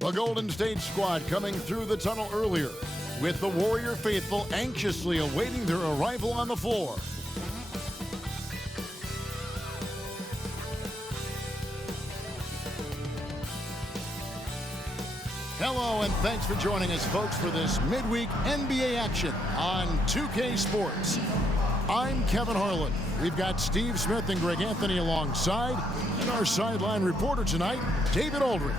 The Golden State squad coming through the tunnel earlier, with the Warrior faithful anxiously awaiting their arrival on the floor. Hello and thanks for joining us, folks, for this midweek NBA action on 2K Sports. I'm Kevin Harlan. We've got Steve Smith and Greg Anthony alongside, and our sideline reporter tonight, David Aldridge.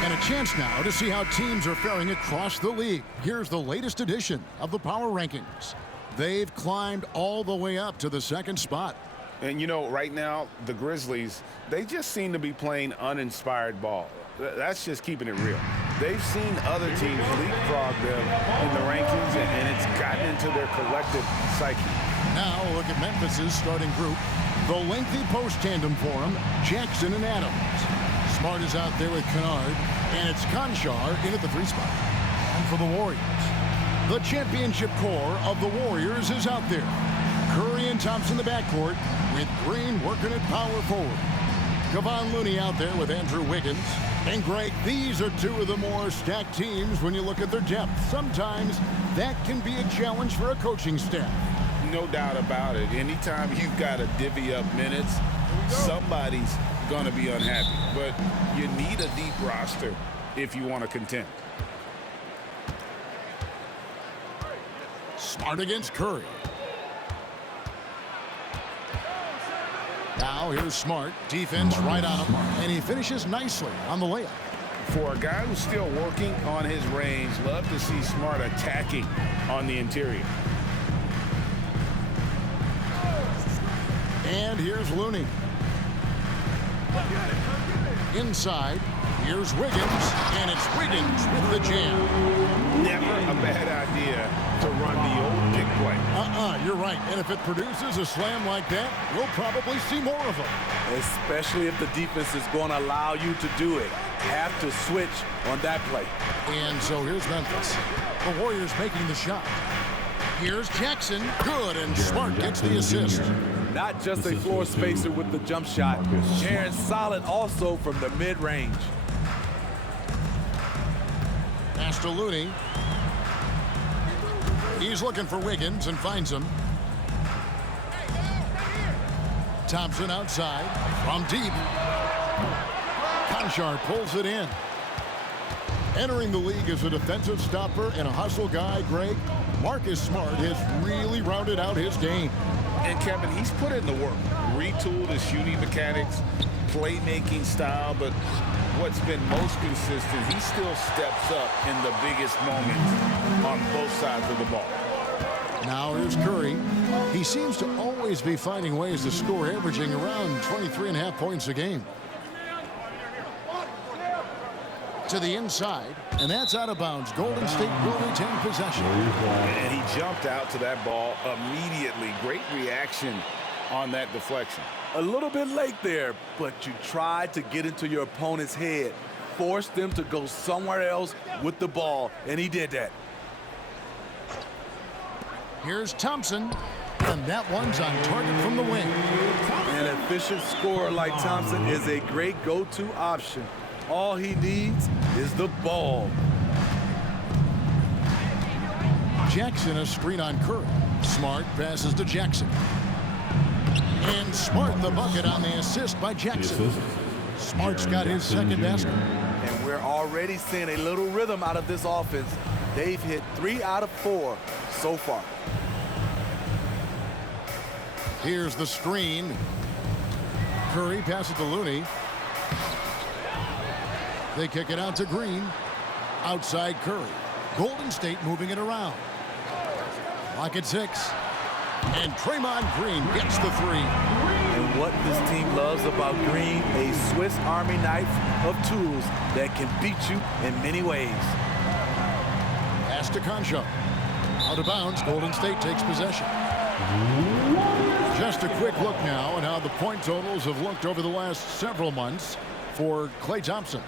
And a chance now to see how teams are faring across the league. Here's the latest edition of the Power Rankings. They've climbed all the way up to the second spot. And, you know, right now, the Grizzlies, they just seem to be playing uninspired ball. That's just keeping it real. They've seen other teams leapfrog them in the rankings, and it's gotten into their collective psyche. Now, look at Memphis's starting group. The lengthy post tandem for him, Jackson and Adams. Smart is out there with Kennard, and it's Konchar in at the 3 spot. And for the Warriors, the championship core of the Warriors is out there. Curry and Thompson in the backcourt, with Green working at power forward. Kevon Looney out there with Andrew Wiggins. And Greg, these are two of the more stacked teams when you look at their depth. Sometimes that can be a challenge for a coaching staff. No doubt about it. Anytime you've got to divvy up minutes, somebody's going to be unhappy. But you need a deep roster if you want to contend. Smart against Curry. Now here's Smart. Defense right on him. And he finishes nicely on the layup. For a guy who's still working on his range, love to see Smart attacking on the interior. And here's Looney. Inside, here's Wiggins, and it's Wiggins with the jam. Never a bad idea to run the old big play. You're right. And if it produces a slam like that, we'll probably see more of them. Especially if the defense is going to allow you to do it. Have to switch on that play. And so here's Memphis. The Warriors making the shot. Here's Jackson. Good, and Smart gets the assist. Not just a floor spacer with the jump shot. Aaron solid also from the mid-range. Pass to Looney. He's looking for Wiggins and finds him. Thompson outside from deep. Konchar pulls it in. Entering the league as a defensive stopper and a hustle guy, Greg, Marcus Smart has really rounded out his game. And Kevin, he's put in the work. Retooled his shooting mechanics, playmaking style, but what's been most consistent, he still steps up in the biggest moments on both sides of the ball. Now here's Curry. He seems to always be finding ways to score, averaging around 23.5 points a game. To the inside, and that's out of bounds. Golden State will retain possession. And he jumped out to that ball immediately. Great reaction on that deflection. A little bit late there, but you tried to get into your opponent's head. Forced them to go somewhere else with the ball, and he did that. Here's Thompson, and that one's on target from the wing. An efficient scorer like Thompson is a great go-to option. All he needs is the ball. Jackson a screen on Curry. Smart passes to Jackson. And Smart the bucket on the assist by Jackson. Smart's got his second basket. And we're already seeing a little rhythm out of this offense. They've hit 3 out of 4 so far. Here's the screen. Curry passes to Looney. They kick it out to Green. Outside Curry. Golden State moving it around. Clock at 6. And Draymond Green gets the 3. And what this team loves about Green, a Swiss Army knife of tools that can beat you in many ways. Pass to Konchar. Out of bounds, Golden State takes possession. Just a quick look now at how the point totals have looked over the last several months for Klay Thompson.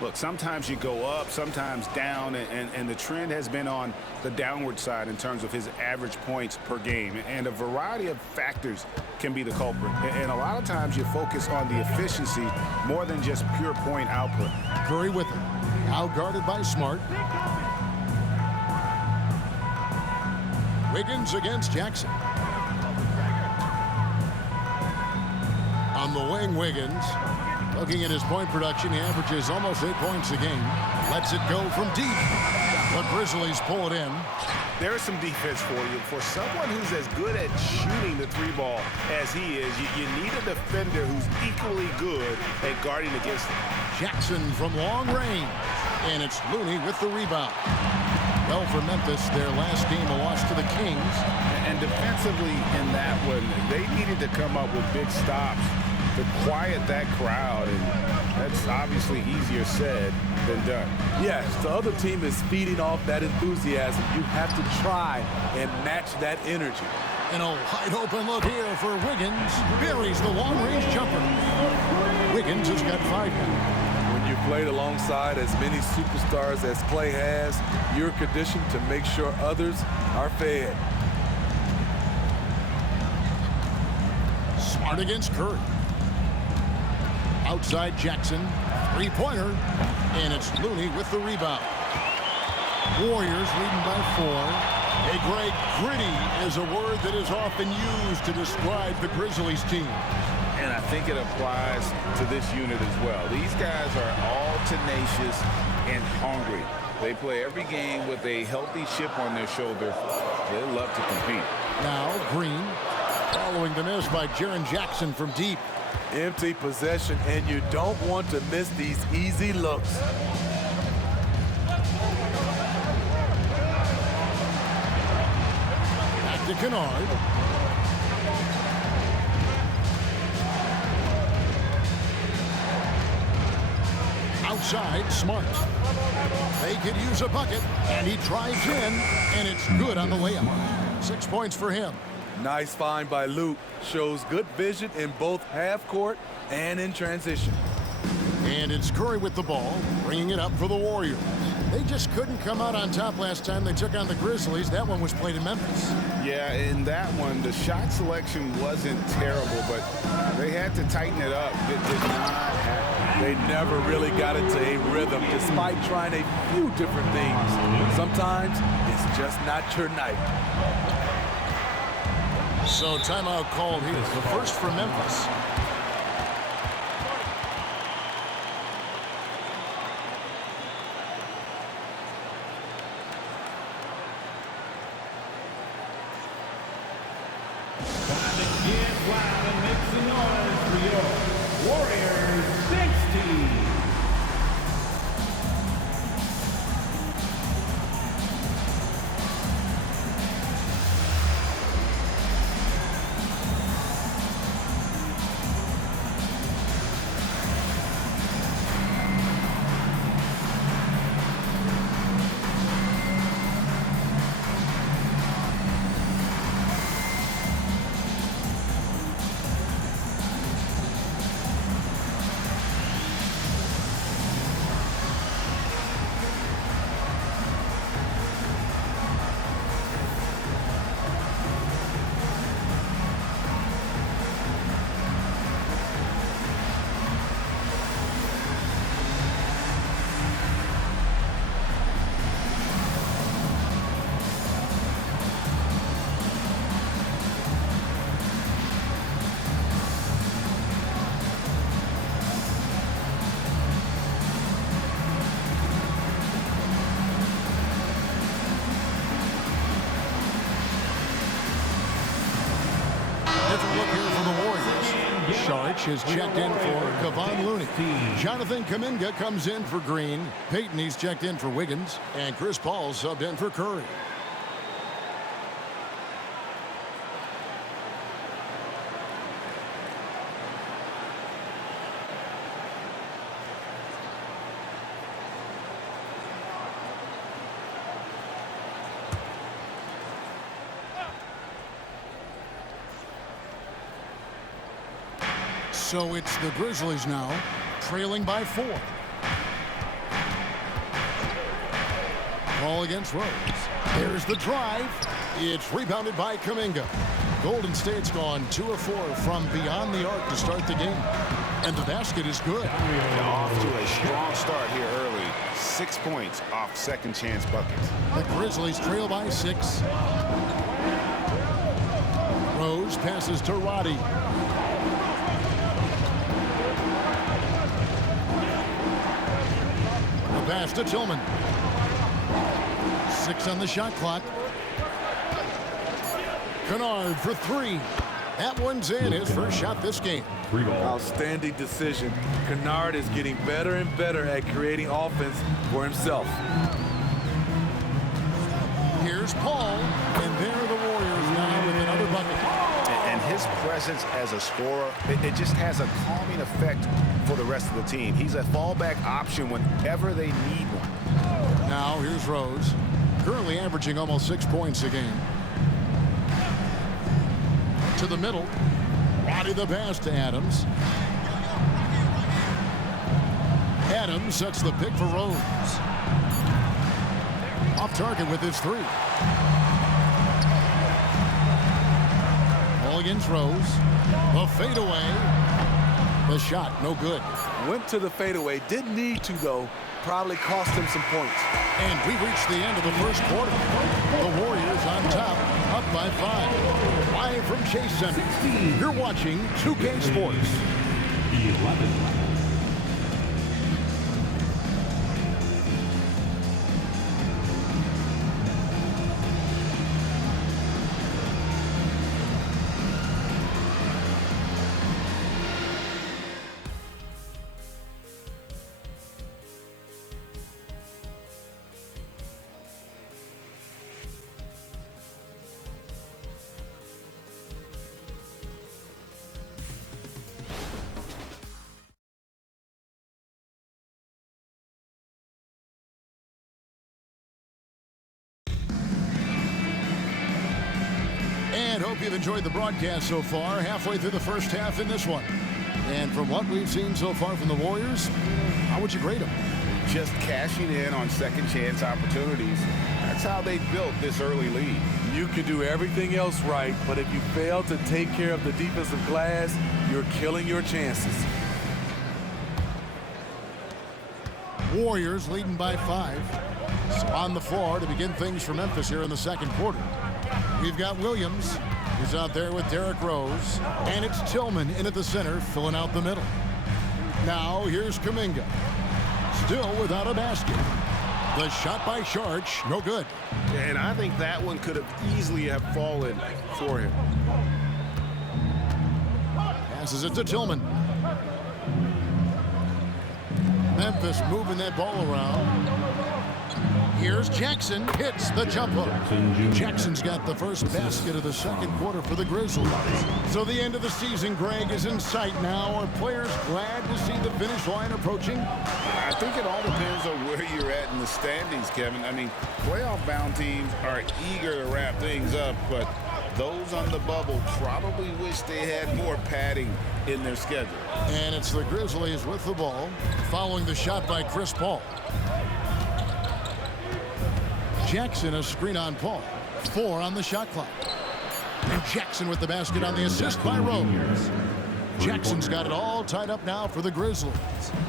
Look, sometimes you go up, sometimes down, and the trend has been on the downward side in terms of his average points per game. And a variety of factors can be the culprit. And a lot of times you focus on the efficiency more than just pure point output. Curry with it. Now guarded by Smart. Wiggins against Jackson. On the wing, Wiggins. Looking at his point production, he averages almost 8 points a game. Lets it go from deep. The Grizzlies pull it in. There's some defense for you. For someone who's as good at shooting the three ball as he is, you need a defender who's equally good at guarding against him. Jackson from long range. And it's Looney with the rebound. Well, for Memphis, their last game a loss to the Kings. And defensively in that one, they needed to come up with big stops to quiet that crowd, and that's obviously easier said than done. Yes, the other team is feeding off that enthusiasm. You have to try and match that energy. And a wide open look here for Wiggins. Buries the long-range jumper. Wiggins has got 5 now. When you played alongside as many superstars as Clay has, you're conditioned to make sure others are fed. Smart against Curry. Outside Jackson. Three-pointer. And it's Looney with the rebound. Warriors leading by 4. Hey, Greg, gritty is a word that is often used to describe the Grizzlies team. And I think it applies to this unit as well. These guys are all tenacious and hungry. They play every game with a healthy chip on their shoulder. They love to compete. Now Green following the miss by Jaren Jackson from deep. Empty possession, and you don't want to miss these easy looks. Back to Kennard. Outside, Smart. They could use a bucket, and he drives in, and it's good on the layup. 6 points for him. Nice find by Luke. Shows good vision in both half court and in transition. And it's Curry with the ball, bringing it up for the Warriors. They just couldn't come out on top last time they took on the Grizzlies. That one was played in Memphis. Yeah, in that one, the shot selection wasn't terrible, but they had to tighten it up. It did not happen. They never really got into a rhythm despite trying a few different things. Sometimes it's just not your night. So timeout called here. The first for Memphis. Time to get wild and make some noise for your Warriors 60. Different look here for the Warriors. Sharch is checked in for Kevon Looney. Jonathan Kuminga comes in for Green. Peyton, he's checked in for Wiggins. And Chris Paul subbed in for Curry. So it's the Grizzlies now, trailing by 4. Ball against Rose. There's the drive. It's rebounded by Kuminga. Golden State's gone 2 of 4 from beyond the arc to start the game. And the basket is good. Off to a strong start here early. 6 points off second chance buckets. The Grizzlies trail by 6. Rose passes to Roddy. The pass to Tillman. 6 on the shot clock. Kennard for 3. That one's in. His first shot this game. Outstanding decision. Kennard is getting better and better at creating offense for himself. Here's Paul, and there are the Warriors now with another bucket. And his presence as a scorer, it just has a calming effect for the rest of the team. He's a fallback option whenever they need one. Now here's Rose, currently averaging almost 6 points a game. To the middle. Roddy the pass to Adams. Adams sets the pick for Rose. Off target with his 3. Ball against Rose. The fadeaway. The shot, no good. Went to the fadeaway. Didn't need to, though. Probably cost him some points. And we've reached the end of the first quarter. The Warriors on top, up by 5. Live from Chase Center. You're watching 2K Sports. 11. And hope you've enjoyed the broadcast so far, halfway through the first half in this one. And from what we've seen so far from the Warriors, how would you grade them? Just cashing in on second chance opportunities. That's how they built this early lead. You can do everything else right, but if you fail to take care of the defensive glass, you're killing your chances. Warriors leading by 5. So on the floor to begin things for Memphis here in the second quarter. We've got Williams. He's out there with Derrick Rose. And it's Tillman in at the center, filling out the middle. Now here's Kuminga. Still without a basket. The shot by Sharch, no good. And I think that one could have easily have fallen for him. Passes it to Tillman. Memphis moving that ball around. Here's Jackson, hits the jump hook. Jackson's got the first basket of the second quarter for the Grizzlies. So the end of the season, Greg, is in sight now. Are players glad to see the finish line approaching? I think it all depends on where you're at in the standings, Kevin. I mean, playoff-bound teams are eager to wrap things up, but those on the bubble probably wish they had more padding in their schedule. And it's the Grizzlies with the ball, following the shot by Chris Paul. Jackson, a screen on Paul. 4 on the shot clock. And Jackson with the basket on the assist by Rose. Jackson's got it all tied up now for the Grizzlies.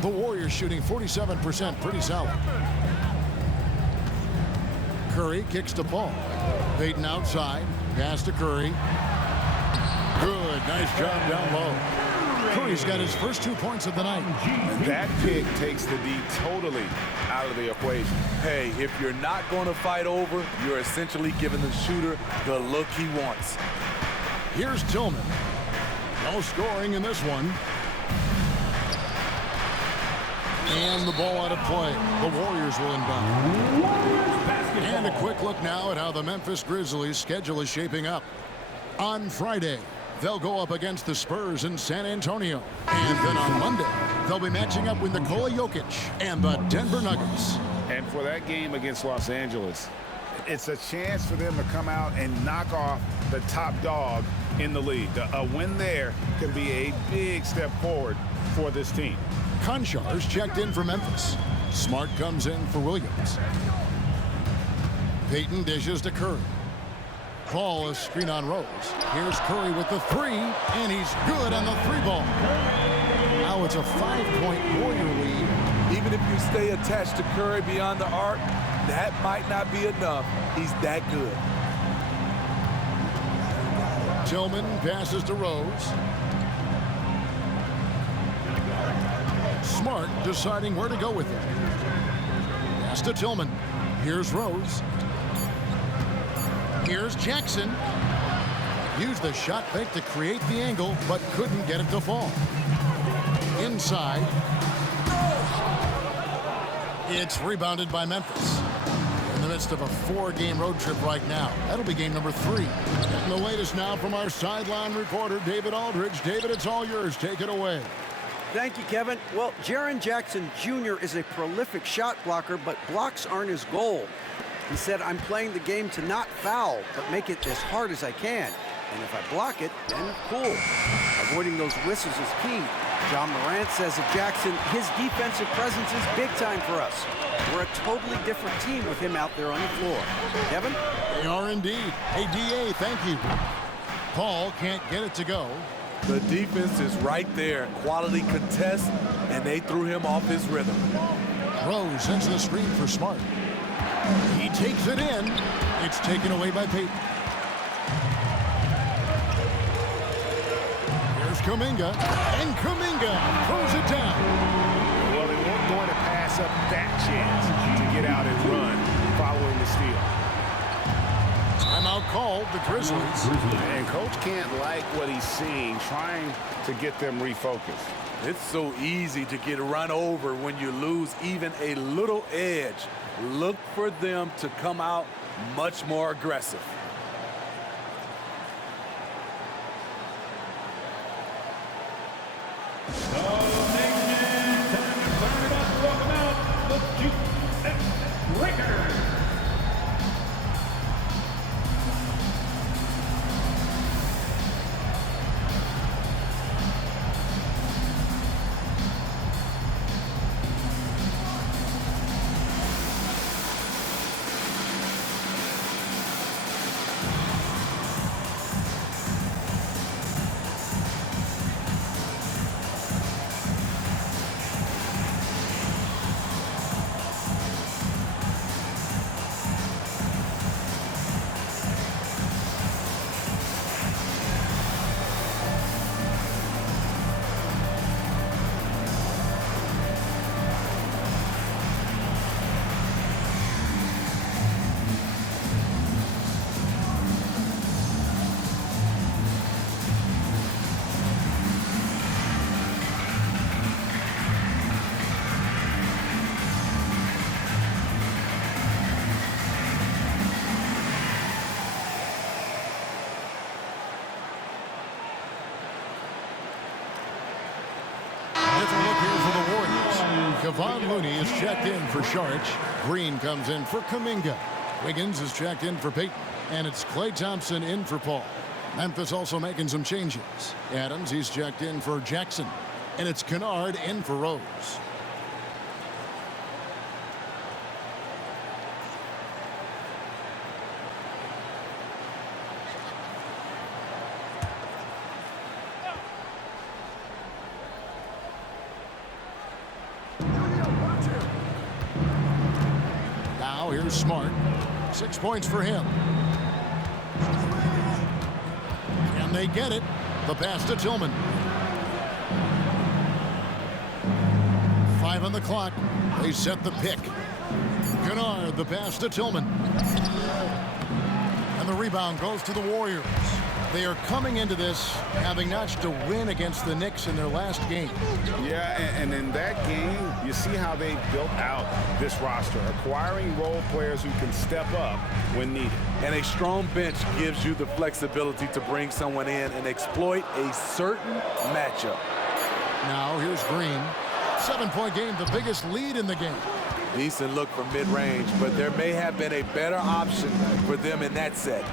The Warriors shooting 47%, pretty solid. Curry kicks to Paul. Payton outside. Pass to Curry. Good, nice job down low. Curry's got his first 2 points of the night. That pick takes the D totally out of the equation. Hey, if you're not going to fight over, you're essentially giving the shooter the look he wants. Here's Tillman. No scoring in this one. And the ball out of play. The Warriors will inbound. And a quick look now at how the Memphis Grizzlies' schedule is shaping up. On Friday, they'll go up against the Spurs in San Antonio. And then on Monday, they'll be matching up with Nikola Jokic and the Denver Nuggets. And for that game against Los Angeles, it's a chance for them to come out and knock off the top dog in the league. A win there can be a big step forward for this team. Konchar's checked in for Memphis. Smart comes in for Williams. Payton dishes to Curry. Paul is screen on Rose. Here's Curry with the three, and he's good on the three ball. Now it's a 5-point Warrior lead. Even if you stay attached to Curry beyond the arc, that might not be enough. He's that good. Tillman passes to Rose. Smart deciding where to go with it. Pass to Tillman. Here's Rose. Here's Jackson. Used the shot fake to create the angle, but couldn't get it to fall. Inside. It's rebounded by Memphis. In the midst of a 4-game road trip right now. That'll be game number 3. And the latest now from our sideline reporter, David Aldridge. David, it's all yours. Take it away. Thank you, Kevin. Well, Jaren Jackson Jr. is a prolific shot blocker, but blocks aren't his goal. He said, I'm playing the game to not foul, but make it as hard as I can. And if I block it, then cool. Avoiding those whistles is key. John Morant says of Jackson, his defensive presence is big time for us. We're a totally different team with him out there on the floor. Kevin? They are indeed. Hey, DA, thank you. Paul can't get it to go. The defense is right there. Quality contest, and they threw him off his rhythm. Rose sends the screen for Smart. He takes it in. It's taken away by Payton. Here's Kuminga. And Kuminga throws it down. Well, they weren't going to pass up that chance to get out and run following the steal. Timeout called, the Grizzlies. And Coach can't like what he's seeing, trying to get them refocused. It's so easy to get run over when you lose even a little edge. Look for them to come out much more aggressive. Kevon Looney is checked in for Saric. Green comes in for Kuminga. Wiggins is checked in for Payton. And it's Klay Thompson in for Paul. Memphis also making some changes. Adams, he's checked in for Jackson. And it's Kennard in for Rose. Here's Smart. 6 points for him. And they get it. The pass to Tillman. 5 on the clock. They set the pick. Kennard, the pass to Tillman. And the rebound goes to the Warriors. They are coming into this having notched a win against the Knicks in their last game. Yeah, and in that game, you see how they built out this roster, acquiring role players who can step up when needed. And a strong bench gives you the flexibility to bring someone in and exploit a certain matchup. Now here's Green. 7-point game, the biggest lead in the game. Decent look from mid-range, but there may have been a better option for them in that set.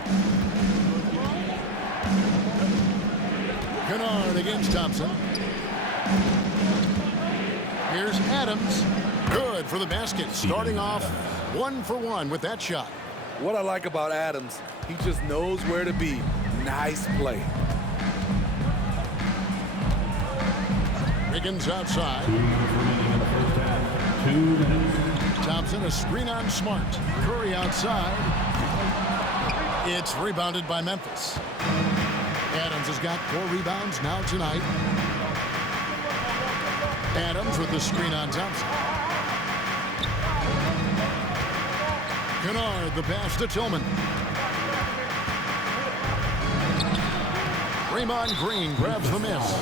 Kennard against Thompson. Here's Adams. Good for the basket. Starting off 1 for 1 with that shot. What I like about Adams, he just knows where to be. Nice play. Wiggins outside. Thompson, a screen on Smart. Curry outside. It's rebounded by Memphis. Adams has got 4 rebounds now tonight. Adams with the screen on Thompson. Kennard, the pass to Tillman. Draymond Green grabs the miss.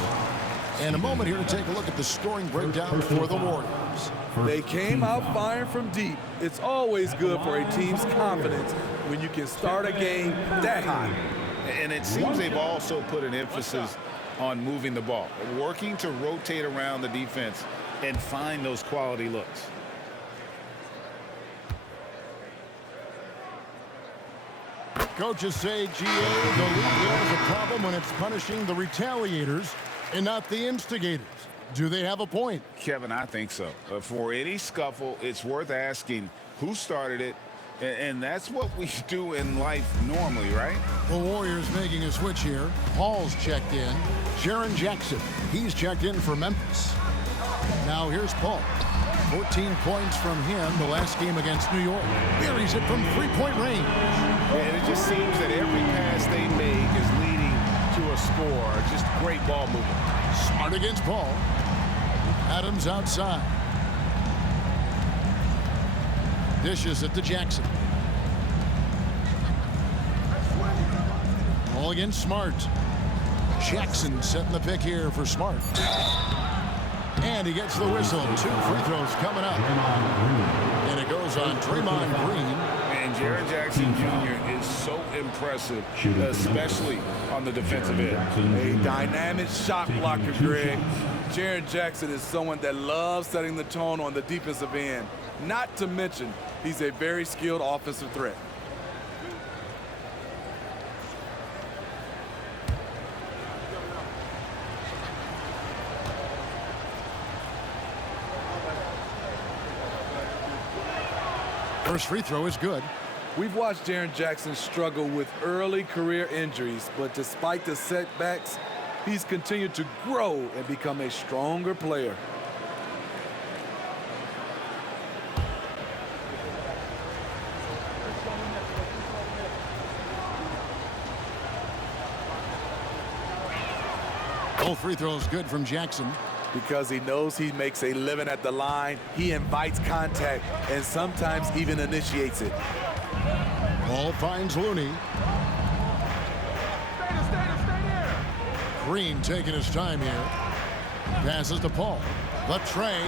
And a moment here to take a look at the scoring breakdown for the Warriors. They came out firing from deep. It's always good for a team's confidence when you can start a game that hot. And it seems they've also put an emphasis on moving the ball, working to rotate around the defense and find those quality looks. Coaches say, GA, the league has a problem when it's punishing the retaliators and not the instigators. Do they have a point? Kevin, I think so. For any scuffle, it's worth asking who started it, and that's what we do in life normally, right? The Warriors making a switch here. Paul's checked in. Jaren Jackson, he's checked in for Memphis. Now here's Paul. 14 points from him the last game against New York. Buries it from three-point range. And it just seems that every pass they make is leading to a score. Just great ball movement. Smart against Paul. Adams outside. Dishes it to Jackson. Ball against Smart. Jackson setting the pick here for Smart. And he gets the whistle. 2 free throws coming up. And it goes on Draymond Green. And Jaren Jackson Jr. is so impressive, especially on the defensive end. A dynamic shot blocker, Greg. Jaren Jackson is someone that loves setting the tone on the defensive end. Not to mention, he's a very skilled offensive threat. First free throw is good. We've watched Jaren Jackson struggle with early career injuries, but despite the setbacks, he's continued to grow and become a stronger player. Both free throws good from Jackson. Because he knows he makes a living at the line, he invites contact and sometimes even initiates it. Ball finds Looney. Green taking his time here. Passes to Paul. The tray.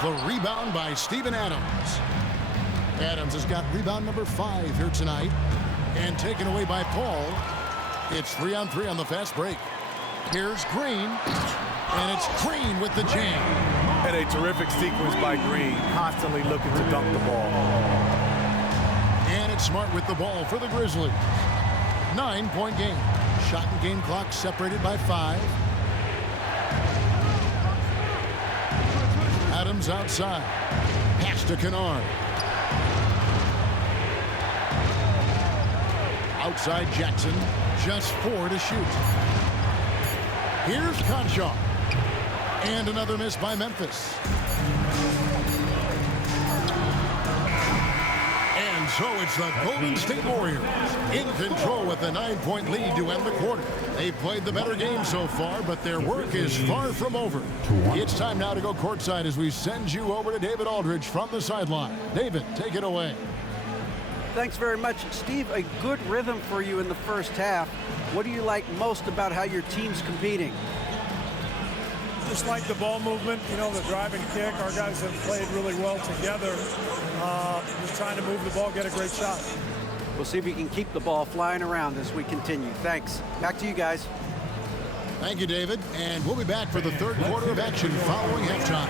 The rebound by Steven Adams. Adams has got rebound number 5 here tonight. And taken away by Paul. It's 3-on-3 on the fast break. Here's Green. And it's Green with the jam. And a terrific sequence by Green, constantly looking to dunk the ball. And it's Smart with the ball for the Grizzlies. 9-point game. Shot and game clock separated by 5. Adams outside. Pass to Kennard. Outside Jackson. Just 4 to shoot. Here's Conchar. And another miss by Memphis. And so it's the Golden State Warriors in control with a 9-point lead to end the quarter. They've played the better game so far, but their work is far from over. It's time now to go courtside as we send you over to David Aldridge from the sideline. David, take it away. Thanks very much, Steve. A good rhythm for you in the first half. What do you like most about how your team's competing? Just like the ball movement, you know, the drive and kick. Our guys have played really well together. Just trying to move the ball, get a great shot. We'll see if we can keep the ball flying around as we continue. Thanks. Back to you guys. Thank you, David. And we'll be back for the third quarter of action following halftime.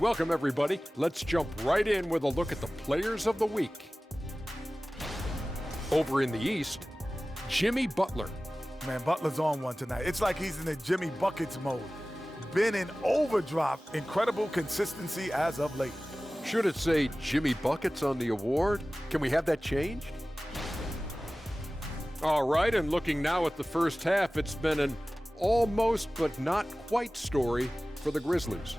Welcome, everybody. Let's jump right in with a look at the players of the week. Over in the East, Jimmy Butler. Man, Butler's on one tonight. It's like he's in the Jimmy Buckets mode. Been in overdrive. Incredible consistency as of late. Should it say Jimmy Buckets on the award? Can we have that changed? All right, and looking now at the first half, it's been an almost but not quite story for the Grizzlies.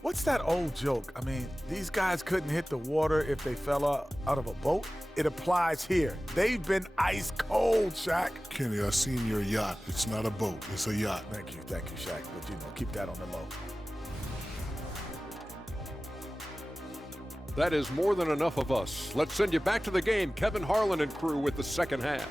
What's that old joke? I mean, these guys couldn't hit the water if they fell out of a boat. It applies here. They've been ice cold, Shaq. Kenny, I've seen your yacht. It's not a boat, it's a yacht. Thank you, Shaq. But, you know, keep that on the low. That is more than enough of us. Let's send you back to the game. Kevin Harlan and crew with the second half.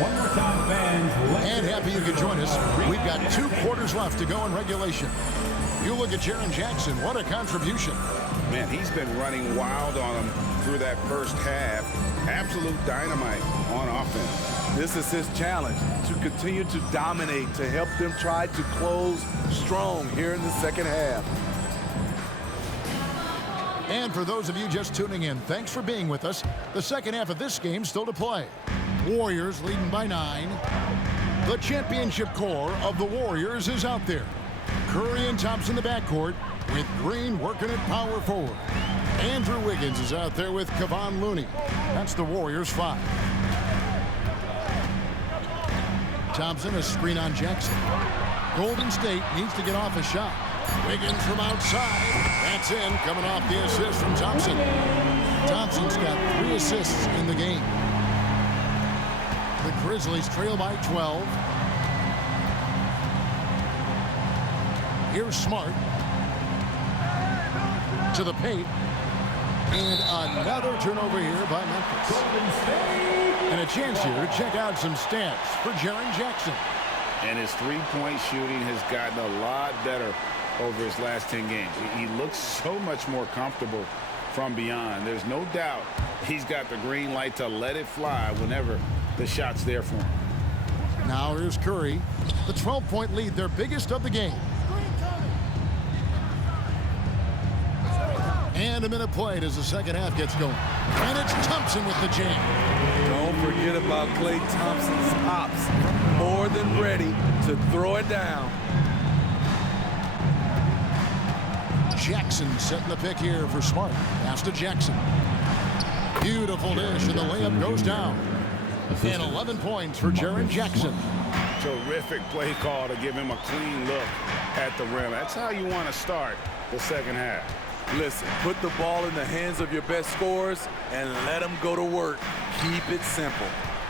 One more time, fans. And happy you could join us. We've got 2 quarters left to go in regulation. You look at Jaren Jackson, what a contribution. Man, he's been running wild on them through that first half. Absolute dynamite on offense. This is his challenge, to continue to dominate, to help them try to close strong here in the second half. And for those of you just tuning in, thanks for being with us. The second half of this game still to play. Warriors leading by 9. The championship core of the Warriors is out there. Curry and Thompson in the backcourt, with Green working at power forward. Andrew Wiggins is out there with Kevon Looney. That's the Warriors 5. Thompson, a screen on Jackson. Golden State needs to get off a shot. Wiggins from outside. That's in, coming off the assist from Thompson. Thompson's got 3 assists in the game. The Grizzlies trail by 12. Here's Smart. To the paint. And another turnover here by Memphis. And a chance here to check out some stats for Jaren Jackson. And his three-point shooting has gotten a lot better over his last 10 games. He looks so much more comfortable from beyond. There's no doubt he's got the green light to let it fly whenever the shot's there for him. Now here's Curry. The 12-point lead, their biggest of the game. And a minute played as the second half gets going. And it's Thompson with the jam. Don't forget about Klay Thompson's hops. More than ready to throw it down. Jackson setting the pick here for Smart. Pass to Jackson. Beautiful dish, and the layup goes down. And 11 points for Jaren Jackson. Terrific play call to give him a clean look at the rim. That's how you want to start the second half. Listen, put the ball in the hands of your best scorers and let them go to work. Keep it simple.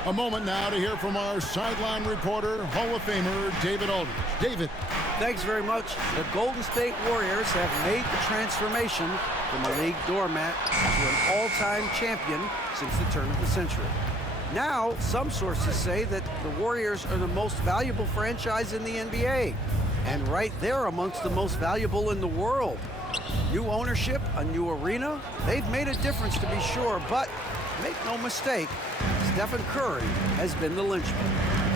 A moment now to hear from our sideline reporter, Hall of Famer David Aldridge. David. Thanks very much. The Golden State Warriors have made the transformation from a league doormat to an all-time champion since the turn of the century. Now, some sources say that the Warriors are the most valuable franchise in the NBA, and right there amongst the most valuable in the world. New ownership, a new arena, they've made a difference to be sure, but make no mistake, Stephen Curry has been the linchpin.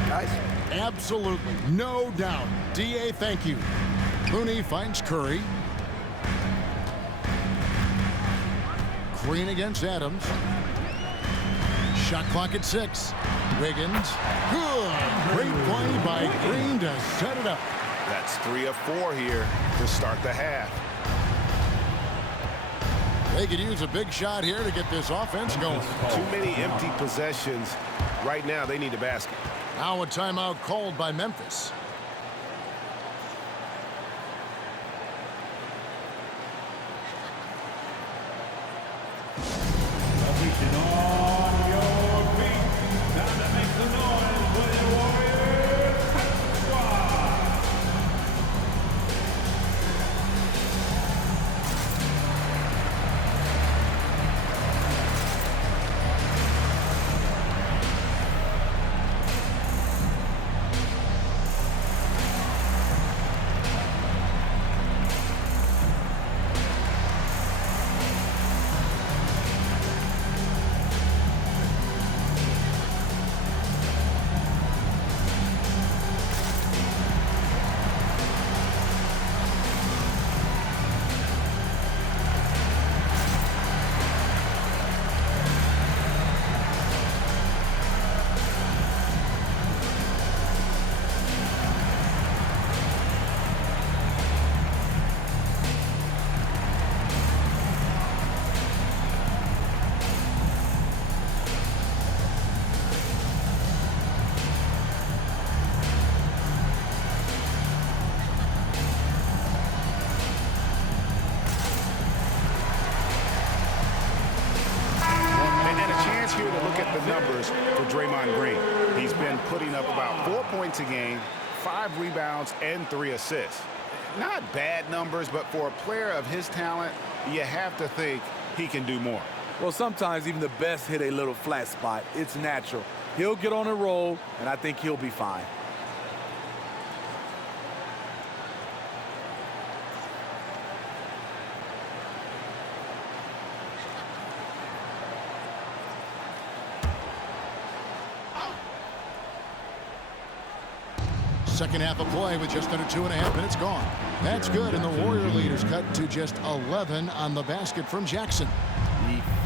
Guys? Absolutely, no doubt. D.A., thank you. Looney finds Curry. Green against Adams. Shot clock at 6. Wiggins. Good. Great play by Green to set it up. That's 3 of 4 here to start the half. They could use a big shot here to get this offense going. Too many empty possessions. Right now, they need a basket. Now a timeout called by Memphis. Position on your feet. Time to make some noise for the Warriors squad. the numbers for Draymond Green. He's been putting up about 4 points a game, 5 rebounds, and 3 assists. Not bad numbers, but for a player of his talent, you have to think he can do more. Well, sometimes even the best hit a little flat spot. It's natural. He'll get on a roll, and I think he'll be fine. Second half of play with just under 2.5 minutes gone. That's good, and the Warrior leaders cut to just 11 on the basket from Jackson.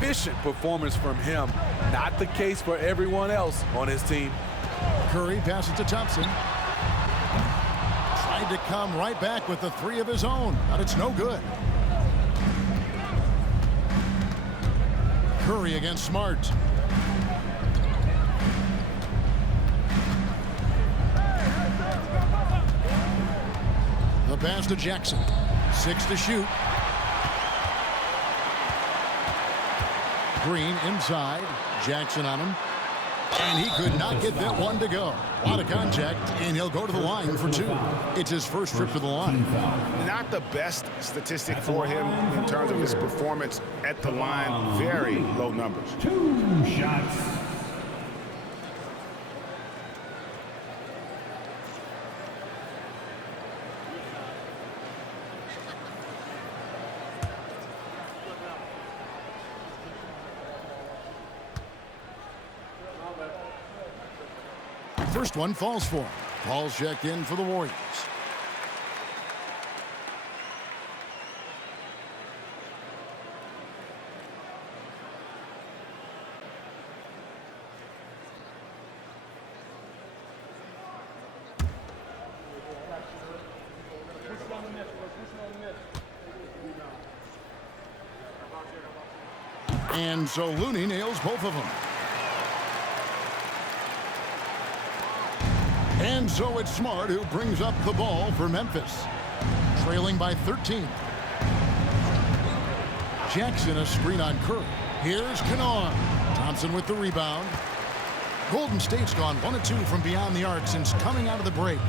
Efficient performance from him. Not the case for everyone else on his team. Curry passes to Thompson. Tried to come right back with the 3 of his own, but it's no good. Curry against Smart. The pass to Jackson. 6 to shoot. Green inside. Jackson on him. And he could not get that one to go. A lot of contact, and he'll go to the line for 2. It's his first trip to the line. Not the best statistic for him in terms of his performance at the line. Very low numbers. 2 shots. First one falls for him. Paul's checked in for the Warriors. And so Looney nails both of them. And so it's Smart who brings up the ball for Memphis, trailing by 13. Jackson a screen on Curry. Here's Kennard. Thompson with the rebound. Golden State's gone 1 of 2 from beyond the arc since coming out of the break.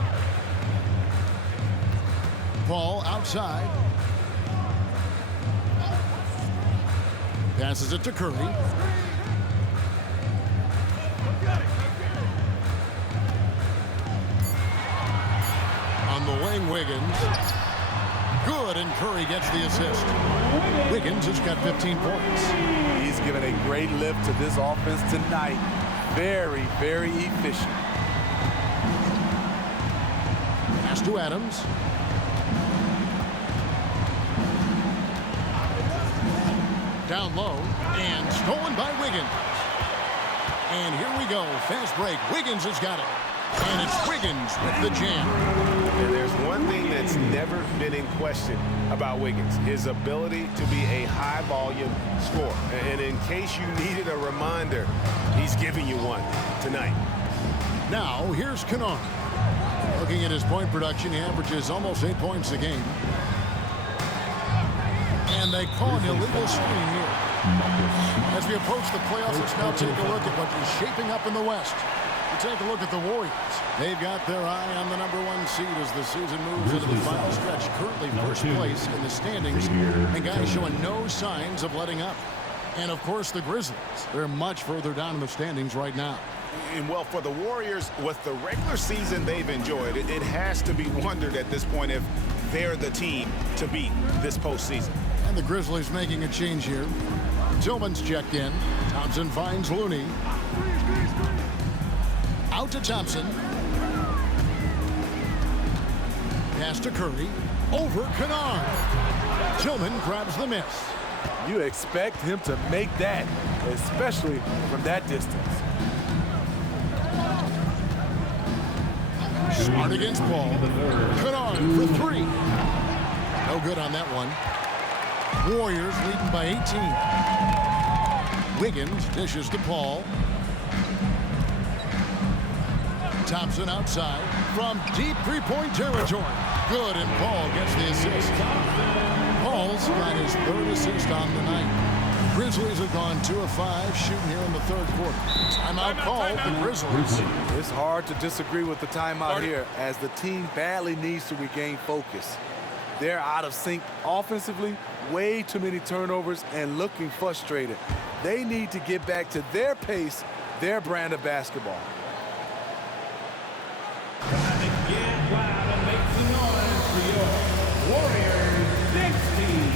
Ball outside. Passes it to Curry. On the wing, Wiggins. Good, and Curry gets the assist. Wiggins has got 15 points. He's given a great lift to this offense tonight. Very, very efficient. Pass to Adams. Down low, and stolen by Wiggins. And here we go, fast break. Wiggins has got it. And it's Wiggins with the jam. And there's one thing that's never been in question about Wiggins, his ability to be a high-volume scorer. And in case you needed a reminder, he's giving you one tonight. Now, here's Kennard. Looking at his point production, he averages almost 8 points a game. And they call an illegal screen here. As we approach the playoffs, let's now take a look at what is shaping up in the West. Take a look at the Warriors. They've got their eye on the #1 seed as the season moves into the final stretch. Currently first place in the standings, and guys showing no signs of letting up. And of course the Grizzlies. They're much further down in the standings right now. And well, for the Warriors, with the regular season they've enjoyed, it has to be wondered at this point if they're the team to beat this postseason. And the Grizzlies making a change here. Tillman's checked in. Thompson finds Looney. Out to Thompson. Pass to Curry. Over Kennard. Tillman grabs the miss. You expect him to make that, especially from that distance. Smart against Paul. Kennard for 3. No good on that one. Warriors leading by 18. Wiggins dishes to Paul. Thompson outside from deep three-point territory. Good, and Paul gets the assist. Paul's got his 3rd assist on the night. Grizzlies have gone 2 of 5 shooting here in the third quarter. Timeout called the Grizzlies. It's hard to disagree with the timeout here as the team badly needs to regain focus. They're out of sync offensively, way too many turnovers, and looking frustrated. They need to get back to their pace, their brand of basketball. Get loud and make some noise for your Warriors 16.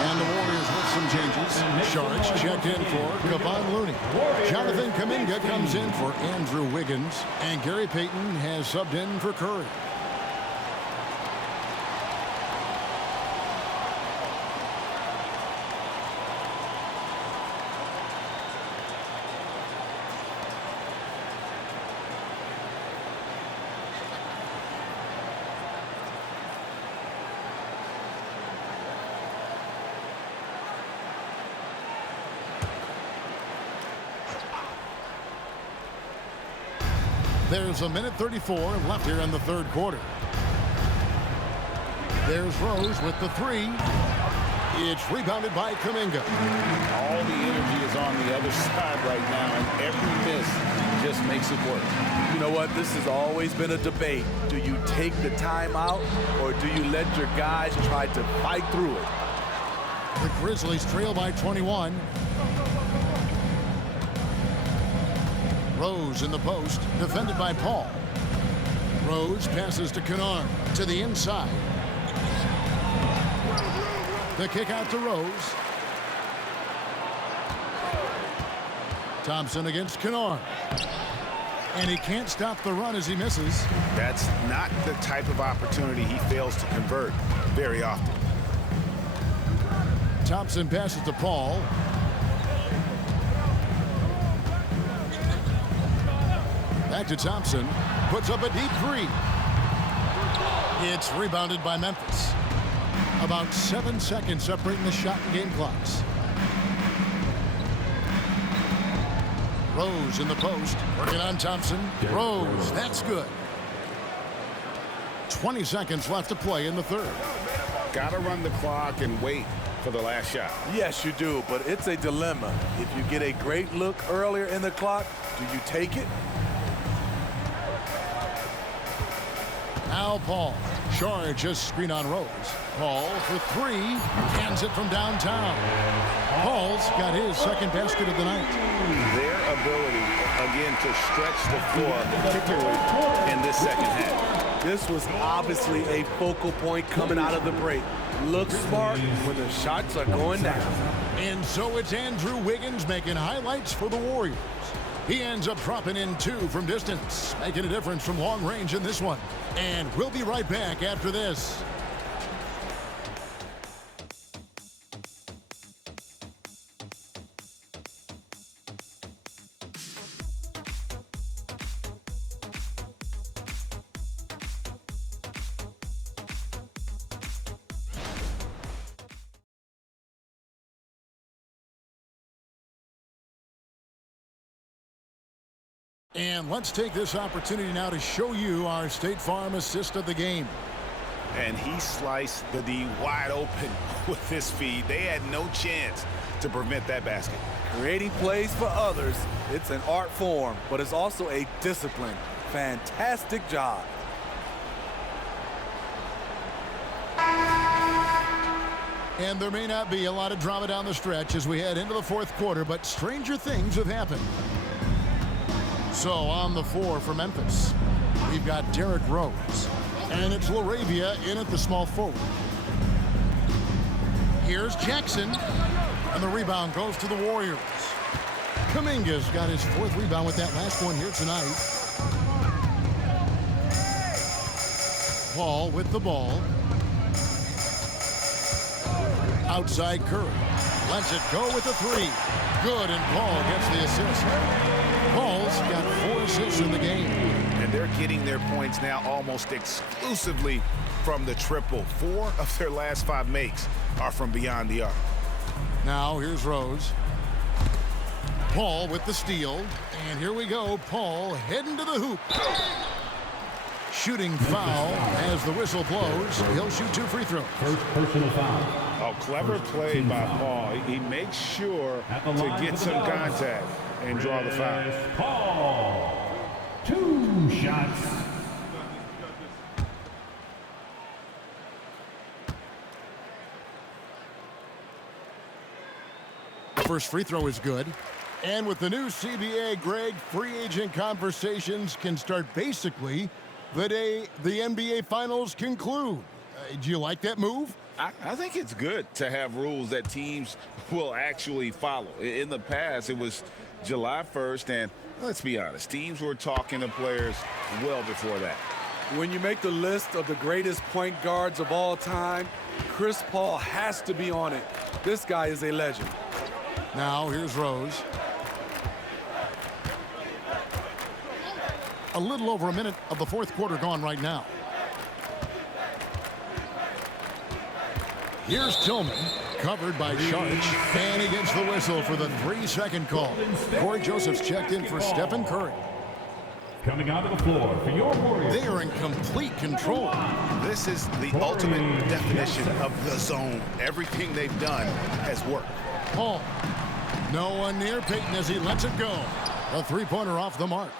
And the Warriors with some changes. Sharks checked in for Kevon Looney. Jonathan Kuminga comes in for Andrew Wiggins. And Gary Payton has subbed in for Curry. There's a minute 34 left here in the third quarter. There's Rose with the three. It's rebounded by Kuminga. All the energy is on the other side right now, and every miss just makes it work. You know what? This has always been a debate. Do you take the timeout or do you let your guys try to fight through it? The Grizzlies trail by 21. Rose in the post, defended by Paul. Rose passes to Kennard to the inside. The kick out to Rose. Thompson against Kennard. And he can't stop the run as he misses. That's not the type of opportunity he fails to convert very often. Thompson passes to Paul. Back to Thompson. Puts up a deep three. It's rebounded by Memphis. About 7 seconds separating the shot and game clocks. Rose in the post. Working on Thompson. Rose. That's good. 20 seconds left to play in the third. Got to run the clock and wait for the last shot. Yes, you do, but it's a dilemma. If you get a great look earlier in the clock, do you take it? Now Paul. Charges screen on Rose. Paul for three. Hands it from downtown. Paul's got his second basket of the night. Their ability, again, to stretch the floor, particularly in this second half. This was obviously a focal point coming out of the break. Looks smart when the shots are going down. And so it's Andrew Wiggins making highlights for the Warriors. He ends up dropping in 2 from distance, making a difference from long range in this one. And we'll be right back after this. And let's take this opportunity now to show you our State Farm assist of the game. And he sliced the D wide open with his feed. They had no chance to prevent that basket. Creating plays for others, it's an art form, but it's also a discipline. Fantastic job. And there may not be a lot of drama down the stretch as we head into the fourth quarter, but stranger things have happened. So on the floor for Memphis, we've got Derrick Rose, and it's LaRavia in at the small forward. Here's Jackson, and the rebound goes to the Warriors. Kuminga's got his fourth rebound with that last one here tonight. Paul with the ball. Outside Curry. Lets it go with the three. Good, and Paul gets the assist. Paul's got 4 assists in the game. And they're getting their points now almost exclusively from the triple. 4 of their last 5 makes are from beyond the arc. Now here's Rose. Paul with the steal. And here we go. Paul heading to the hoop. Shooting foul as the whistle blows. He'll shoot 2 free throws. First personal foul. Oh, clever play by Paul. He makes sure to get some contact and draw the foul. Paul. 2 shots. First free throw is good. And with the new CBA, Greg, free agent conversations can start basically the day the NBA Finals conclude. Do you like that move? I think it's good to have rules that teams will actually follow. In the past, it was July 1st, and let's be honest, teams were talking to players well before that. When you make the list of the greatest point guards of all time, Chris Paul has to be on it. This guy is a legend. Now here's Rose. A little over a minute of the fourth quarter gone right now. Here's Tillman, covered by Sharch, and he gets the whistle for the 3-second call. Corey Joseph's checked in for Stephen Curry. Coming onto the floor for your Warriors. They are in complete control. This is the ultimate definition of the zone. Everything they've done has worked. Paul, no one near Payton as he lets it go. A 3-pointer off the mark.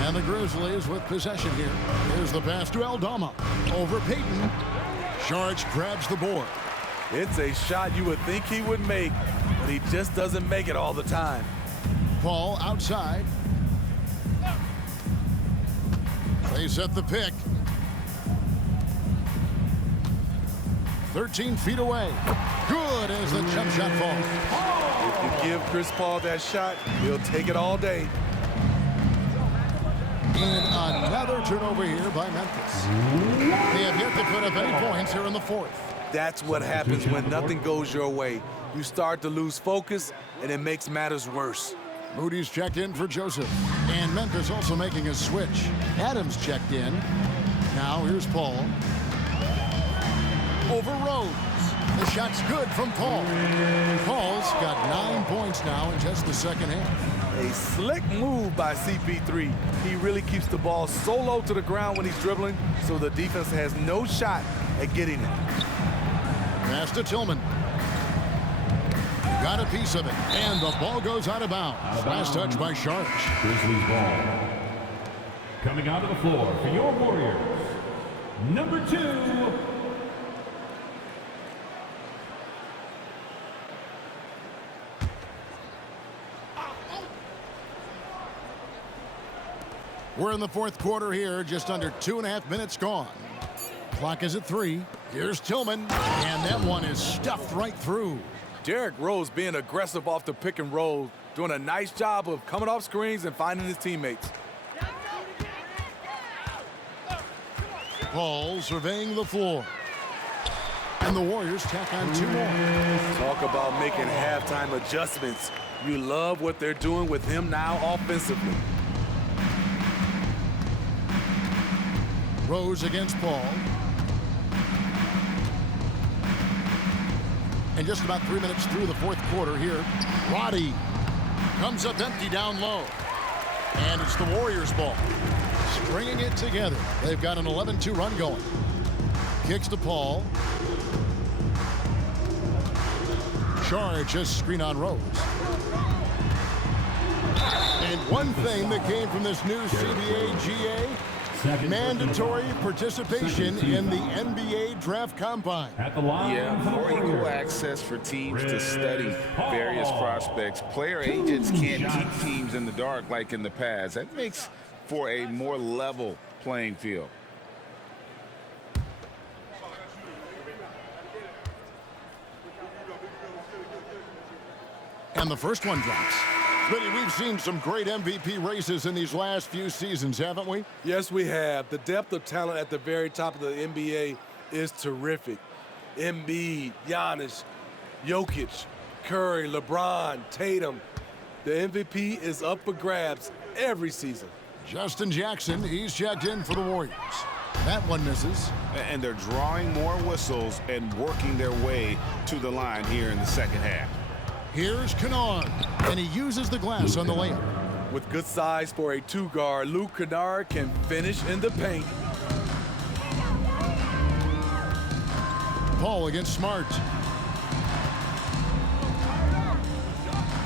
And the Grizzlies with possession here. Here's the pass to Aldama. Over Payton. Sharch grabs the board. It's a shot you would think he would make, but he just doesn't make it all the time. Paul outside. They set the pick. 13 feet away. Good as the jump shot falls. If you give Chris Paul that shot, he'll take it all day. And another turnover here by Memphis. They have yet to put up any points here in the fourth. That's what happens when nothing goes your way. You start to lose focus, and it makes matters worse. Moody's checked in for Joseph. And Memphis also making a switch. Adams checked in. Now here's Paul. Over Rose. The shot's good from Paul. Paul's got 9 points now in just the second half. A slick move by CP3. He really keeps the ball so low to the ground when he's dribbling, so the defense has no shot at getting it. Pass to Tillman. Got a piece of it, and the ball goes out of bounds. Last touch by Sharch. Grizzlies ball. Coming onto the floor for your Warriors. Number 2. We're in the fourth quarter here, just under 2.5 minutes gone. Clock is at 3. Here's Tillman, and that one is stuffed right through. Derrick Rose being aggressive off the pick and roll, doing a nice job of coming off screens and finding his teammates. Paul surveying the floor. And the Warriors tack on 2 more. Talk about making halftime adjustments. You love what they're doing with him now offensively. Rose against Paul. And just about 3 minutes through the fourth quarter here, Roddy comes up empty down low. And it's the Warriors' ball. Stringing it together. They've got an 11-2 run going. Kicks to Paul. Sharch just screen on Rose. And One thing that came from this new CBA GA, mandatory participation in the NBA Draft Combine. Yeah, more equal access for teams to study various prospects. Player agents can't keep teams in the dark like in the past. That makes for a more level playing field. And the first one drops. Smitty, we've seen some great MVP races in these last few seasons, haven't we? Yes, we have. The depth of talent at the very top of the NBA is terrific. Embiid, Giannis, Jokic, Curry, LeBron, Tatum. The MVP is up for grabs every season. Justin Jackson, he's checked in for the Warriors. That one misses. And they're drawing more whistles and working their way to the line here in the second half. Here's Kennard, and he uses the glass on the layup. With good size for a two-guard, Luke Kennard can finish in the paint. Paul against Smart.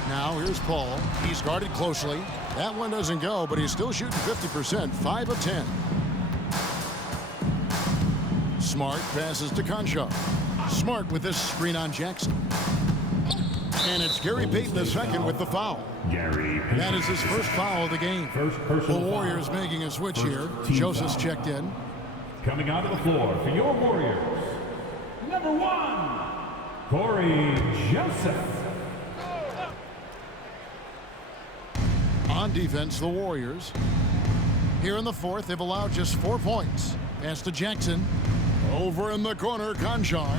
Now here's Paul. He's guarded closely. That one doesn't go, but he's still shooting 50%, 5 of 10. Smart passes to Conchar. Smart with this screen on Jackson. And it's Gary Payton II with the foul. That is his first foul of the game. The Warriors making a switch here. Joseph's checked in. Coming out of the floor for your Warriors, number 1, Corey Joseph. On defense, the Warriors. Here in the fourth, they've allowed just 4 points. Pass to Jackson. Over in the corner, Conchar.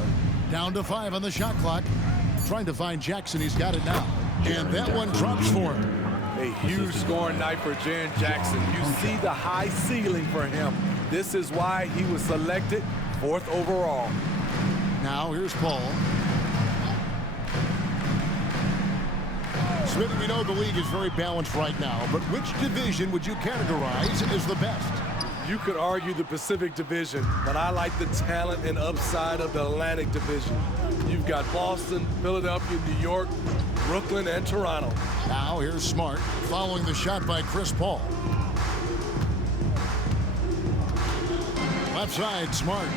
Down to 5 on the shot clock. Trying to find Jackson. He's got it now. And that one drops for him. A huge scoring night for Jaren Jackson. You see the high ceiling for him. This is why he was selected 4th overall. Now here's Paul. Smitty, we know the league is very balanced right now, but which division would you categorize as the best? You could argue the Pacific Division, but I like the talent and upside of the Atlantic Division. You've got Boston, Philadelphia, New York, Brooklyn, and Toronto. Now here's Smart, following the shot by Chris Paul. Left side, Smart.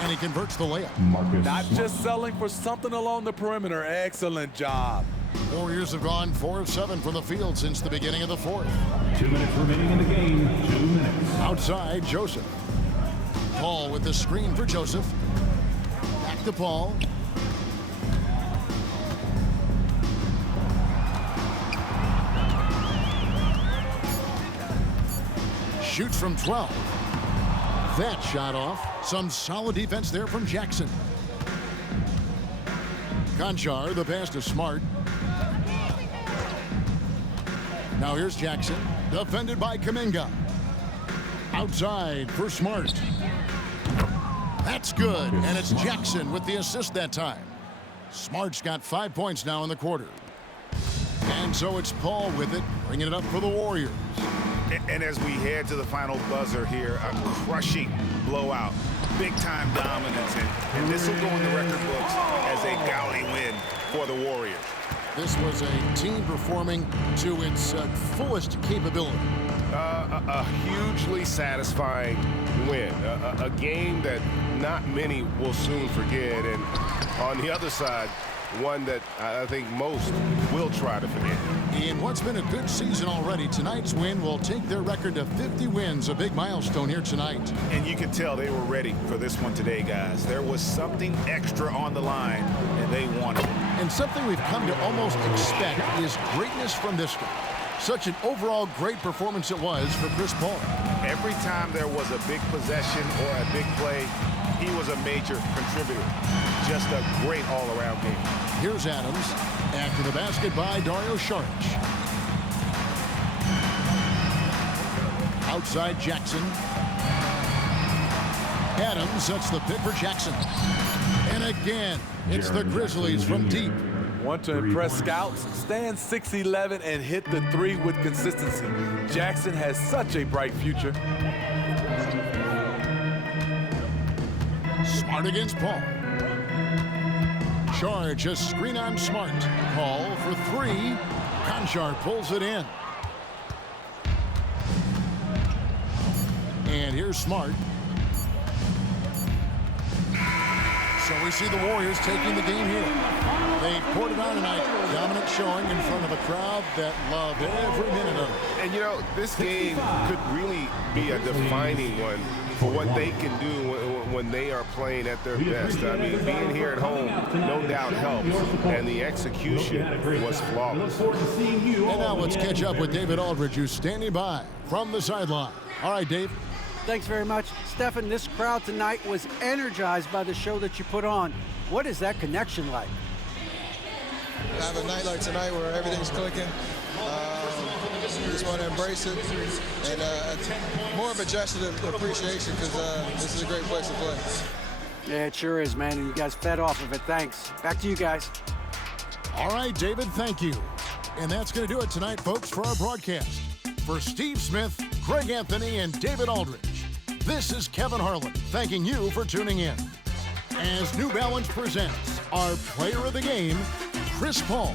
And he converts the layup. Not just selling for something along the perimeter. Excellent job. Warriors have gone 4 of 7 from the field since the beginning of the fourth. 2 minutes remaining in the game. 2 minutes. Outside, Joseph. Paul with the screen for Joseph. Back to Paul. Shoots from 12. That shot off. Some solid defense there from Jackson. Conchar, the pass to Smart. Now here's Jackson, defended by Kuminga. Outside for Smart. That's good, and it's Jackson with the assist that time. Smart's got 5 points now in the quarter. And so it's Paul with it, bringing it up for the Warriors. And as we head to the final buzzer here, a crushing blowout, big-time dominance, and this will go in the record books as a gaudy win for the Warriors. This was a team performing to its fullest capability. A hugely satisfying win, a game that not many will soon forget, and on the other side, one that I think most will try to forget. In what's been a good season already, tonight's win will take their record to 50 wins, a big milestone here tonight. And you can tell they were ready for this one today, guys. There was something extra on the line, and they wanted it. And something we've come to almost expect is greatness from this guy. Such an overall great performance it was for Chris Paul. Every time there was a big possession or a big play, he was a major contributor. Just a great all-around game. Here's Adams after the basket by Dario Saric. Outside Jackson. Adams sets the pick for Jackson. And again, it's the Grizzlies from deep. Want to impress scouts? Stand 6'11" and hit the 3 with consistency. Jackson has such a bright future. Smart against Paul. Charge a screen on Smart. Paul for 3. Conchar pulls it in. And here's Smart. So we see the Warriors taking the game here. They poured it on tonight. Dominant showing in front of a crowd that loved every minute of it. And, you know, this game could really be a defining one for what they can do when they are playing at their best. I mean, being here at home, no doubt helps, and the execution was flawless. And now let's catch up with David Aldridge, who's standing by from the sideline. All right, Dave. Thanks very much. Stephen, this crowd tonight was energized by the show that you put on. What is that connection like? Have a night like tonight where everything's clicking. Just want to embrace it, and more of a gesture of appreciation because this is a great place to play. Yeah, it sure is, man, and you guys fed off of it. Thanks. Back to you guys. All right, David, thank you. And that's going to do it tonight, folks, for our broadcast. For Steve Smith, Craig Anthony, and David Aldridge, this is Kevin Harlan thanking you for tuning in. As New Balance presents our player of the game, Chris Paul.